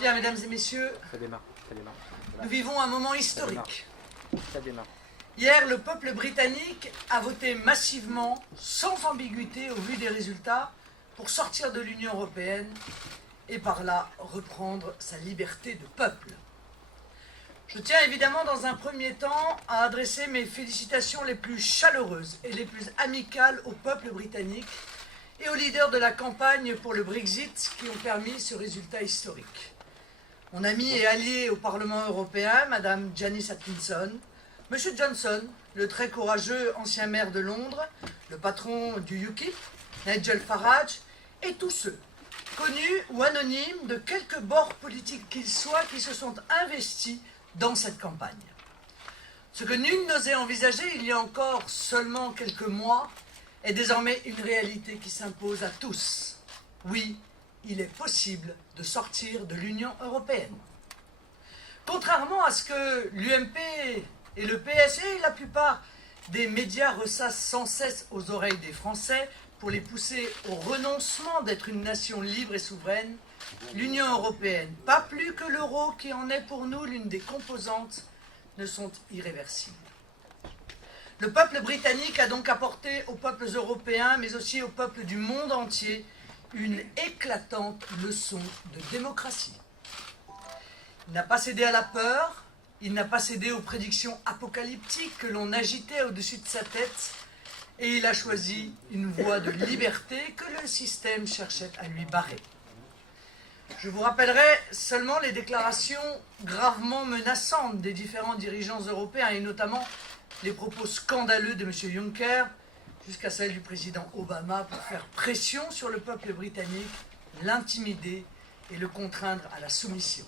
Bien, mesdames et messieurs, Ça démarre. nous vivons un moment historique. Ça démarre. Hier, le peuple britannique a voté massivement, sans ambiguïté au vu des résultats, pour sortir de l'Union européenne et par là reprendre sa liberté de peuple. Je tiens évidemment dans un premier temps à adresser mes félicitations les plus chaleureuses et les plus amicales au peuple britannique et aux leaders de la campagne pour le Brexit qui ont permis ce résultat historique. Mon ami et allié au Parlement européen, Madame Janice Atkinson, Monsieur Johnson, le très courageux ancien maire de Londres, le patron du UKIP, Nigel Farage, et tous ceux, connus ou anonymes de quelque bord politique qu'ils soient, qui se sont investis dans cette campagne. Ce que nul n'osait envisager il y a encore seulement quelques mois est désormais une réalité qui s'impose à tous. Oui, il est possible de sortir de l'Union européenne. Contrairement à ce que l'UMP et le PS et la plupart des médias ressassent sans cesse aux oreilles des Français pour les pousser au renoncement d'être une nation libre et souveraine, l'Union européenne, pas plus que l'euro qui en est pour nous l'une des composantes, ne sont irréversibles. Le peuple britannique a donc apporté aux peuples européens, mais aussi aux peuples du monde entier, une éclatante leçon de démocratie. Il n'a pas cédé à la peur, il n'a pas cédé aux prédictions apocalyptiques que l'on agitait au-dessus de sa tête, et il a choisi une voie de liberté que le système cherchait à lui barrer. Je vous rappellerai seulement les déclarations gravement menaçantes des différents dirigeants européens, et notamment les propos scandaleux de M. Juncker, jusqu'à celle du président Obama, pour faire pression sur le peuple britannique, l'intimider et le contraindre à la soumission.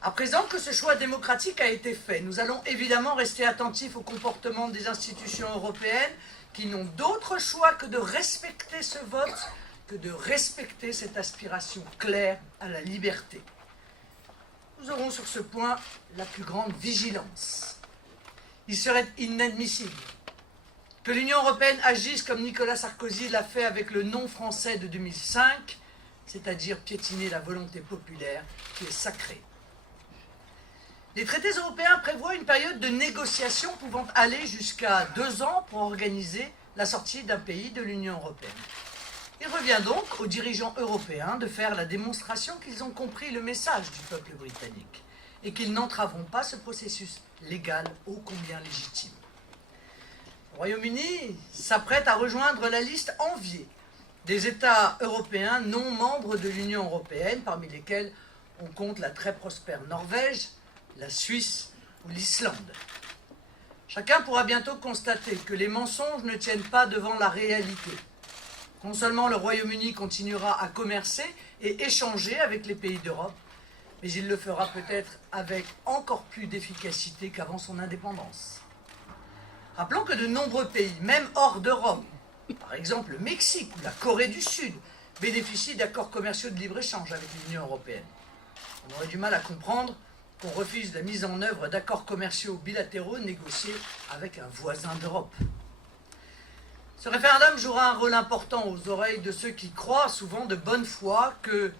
À présent que ce choix démocratique a été fait, nous allons évidemment rester attentifs au comportement des institutions européennes qui n'ont d'autre choix que de respecter ce vote, que de respecter cette aspiration claire à la liberté. Nous aurons sur ce point la plus grande vigilance. Il serait inadmissible que l'Union européenne agisse comme Nicolas Sarkozy l'a fait avec le non français de 2005, c'est-à-dire piétiner la volonté populaire qui est sacrée. Les traités européens prévoient une période de négociation pouvant aller jusqu'à 2 ans pour organiser la sortie d'un pays de l'Union européenne. Il revient donc aux dirigeants européens de faire la démonstration qu'ils ont compris le message du peuple britannique et qu'ils n'entraveront pas ce processus légal ô combien légitime. Le Royaume-Uni s'apprête à rejoindre la liste enviée des États européens non membres de l'Union européenne, parmi lesquels on compte la très prospère Norvège, la Suisse ou l'Islande. Chacun pourra bientôt constater que les mensonges ne tiennent pas devant la réalité. Non seulement le Royaume-Uni continuera à commercer et échanger avec les pays d'Europe, mais il le fera peut-être avec encore plus d'efficacité qu'avant son indépendance. Rappelons que de nombreux pays, même hors d'Europe, par exemple le Mexique ou la Corée du Sud, bénéficient d'accords commerciaux de libre-échange avec l'Union européenne. On aurait du mal à comprendre qu'on refuse la mise en œuvre d'accords commerciaux bilatéraux négociés avec un voisin d'Europe. Ce référendum jouera un rôle important aux oreilles de ceux qui croient souvent de bonne foi que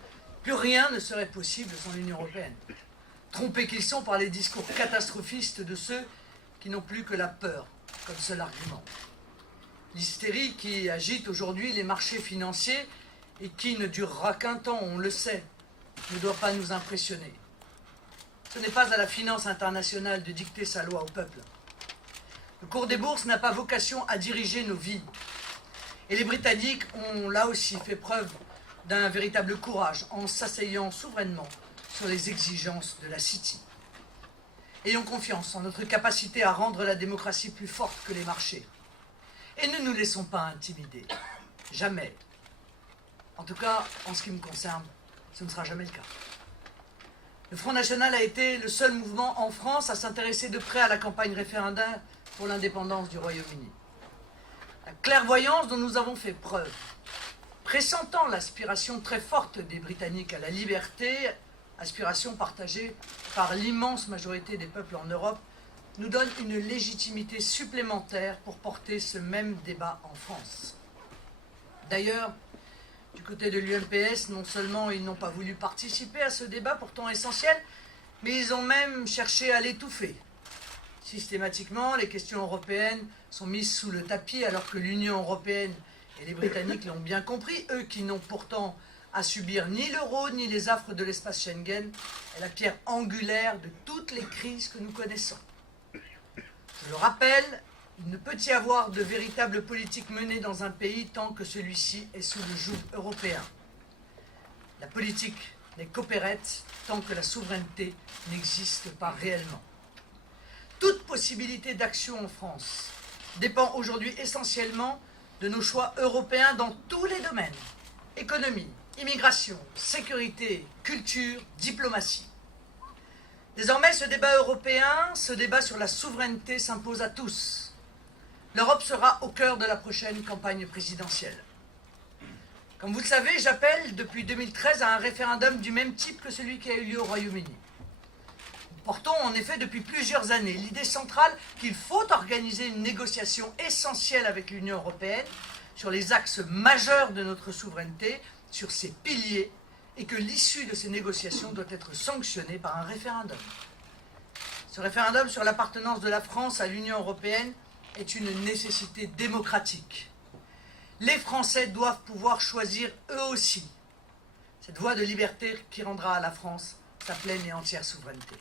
plus rien ne serait possible sans l'Union européenne. Trompés qu'ils sont par les discours catastrophistes de ceux qui n'ont plus que la peur comme seul argument. L'hystérie qui agite aujourd'hui les marchés financiers et qui ne durera qu'un temps, on le sait, ne doit pas nous impressionner. Ce n'est pas à la finance internationale de dicter sa loi au peuple. Le cours des bourses n'a pas vocation à diriger nos vies. Et les Britanniques ont là aussi fait preuve d'un véritable courage en s'asseyant souverainement sur les exigences de la City. Ayons confiance en notre capacité à rendre la démocratie plus forte que les marchés. Et ne nous laissons pas intimider. Jamais. En tout cas, en ce qui me concerne, ce ne sera jamais le cas. Le Front National a été le seul mouvement en France à s'intéresser de près à la campagne référendaire pour l'indépendance du Royaume-Uni. La clairvoyance dont nous avons fait preuve, pressentant l'aspiration très forte des Britanniques à la liberté, aspiration partagée par l'immense majorité des peuples en Europe, nous donne une légitimité supplémentaire pour porter ce même débat en France. D'ailleurs, Du côté de l'UMPS, non seulement ils n'ont pas voulu participer à ce débat pourtant essentiel, mais ils ont même cherché à l'étouffer. Systématiquement, les questions européennes sont mises sous le tapis alors que l'Union européenne et les Britanniques l'ont bien compris, eux qui n'ont pourtant à subir ni l'euro ni les affres de l'espace Schengen, est la pierre angulaire de toutes les crises que nous connaissons. Je le rappelle, il ne peut y avoir de véritable politique menée dans un pays tant que celui-ci est sous le joug européen. La politique n'est qu'opérette tant que la souveraineté n'existe pas réellement. Toute possibilité d'action en France dépend aujourd'hui essentiellement de nos choix européens dans tous les domaines. Économie, immigration, sécurité, culture, diplomatie. Désormais, ce débat européen, ce débat sur la souveraineté s'impose à tous. L'Europe sera au cœur de la prochaine campagne présidentielle. Comme vous le savez, j'appelle depuis 2013 à un référendum du même type que celui qui a eu lieu au Royaume-Uni. Nous portons en effet depuis plusieurs années l'idée centrale qu'il faut organiser une négociation essentielle avec l'Union européenne sur les axes majeurs de notre souveraineté, sur ses piliers, et que l'issue de ces négociations doit être sanctionnée par un référendum. Ce référendum sur l'appartenance de la France à l'Union européenne est une nécessité démocratique. Les Français doivent pouvoir choisir eux aussi cette voie de liberté qui rendra à la France sa pleine et entière souveraineté.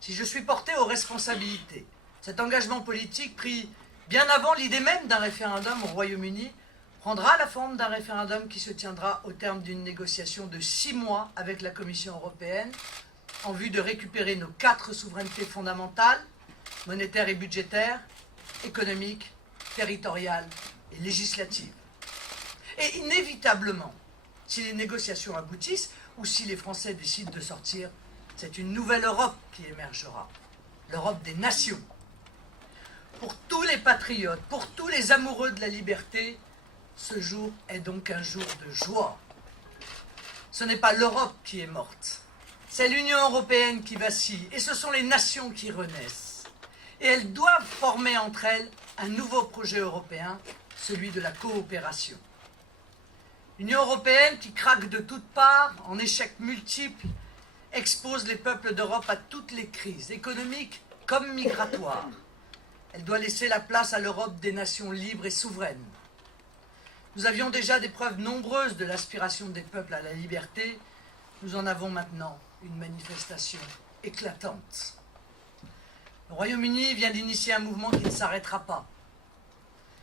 Si je suis porté aux responsabilités, cet engagement politique pris bien avant l'idée même d'un référendum au Royaume-Uni prendra la forme d'un référendum qui se tiendra au terme d'une négociation de 6 mois avec la Commission européenne en vue de récupérer nos 4 souverainetés fondamentales, monétaires et budgétaires, économiques, territoriales et législatives. Et inévitablement, si les négociations aboutissent ou si les Français décident de sortir, c'est une nouvelle Europe qui émergera, l'Europe des nations. Pour tous les patriotes, pour tous les amoureux de la liberté, ce jour est donc un jour de joie. Ce n'est pas l'Europe qui est morte, c'est l'Union européenne qui vacille, et ce sont les nations qui renaissent. Et elles doivent former entre elles un nouveau projet européen, celui de la coopération. L'Union européenne, qui craque de toutes parts, en échecs multiples, expose les peuples d'Europe à toutes les crises, économiques comme migratoires. Elle doit laisser la place à l'Europe des nations libres et souveraines. Nous avions déjà des preuves nombreuses de l'aspiration des peuples à la liberté. Nous en avons maintenant une manifestation éclatante. Le Royaume-Uni vient d'initier un mouvement qui ne s'arrêtera pas.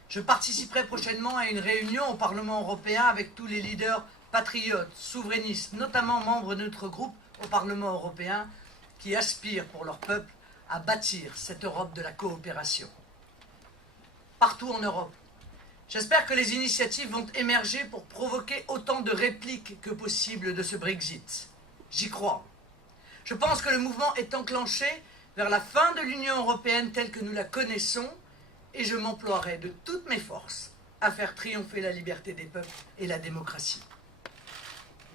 Je participerai prochainement à une réunion au Parlement européen avec tous les leaders patriotes, souverainistes, notamment membres de notre groupe au Parlement européen, qui aspirent pour leur peuple à bâtir cette Europe de la coopération. Partout en Europe, j'espère que les initiatives vont émerger pour provoquer autant de répliques que possible de ce Brexit. J'y crois. Je pense que le mouvement est enclenché vers la fin de l'Union européenne telle que nous la connaissons, et je m'emploierai de toutes mes forces à faire triompher la liberté des peuples et la démocratie.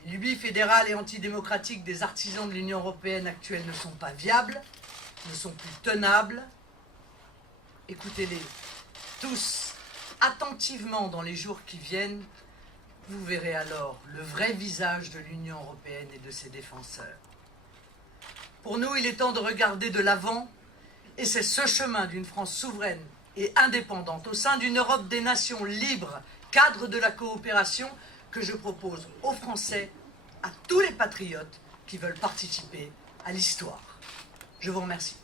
Les lubies fédérales et antidémocratiques des artisans de l'Union européenne actuelle ne sont pas viables, ne sont plus tenables. Écoutez-les tous attentivement dans les jours qui viennent, vous verrez alors le vrai visage de l'Union européenne et de ses défenseurs. Pour nous, il est temps de regarder de l'avant, et c'est ce chemin d'une France souveraine et indépendante au sein d'une Europe des nations libres, cadre de la coopération, que je propose aux Français, à tous les patriotes qui veulent participer à l'histoire. Je vous remercie.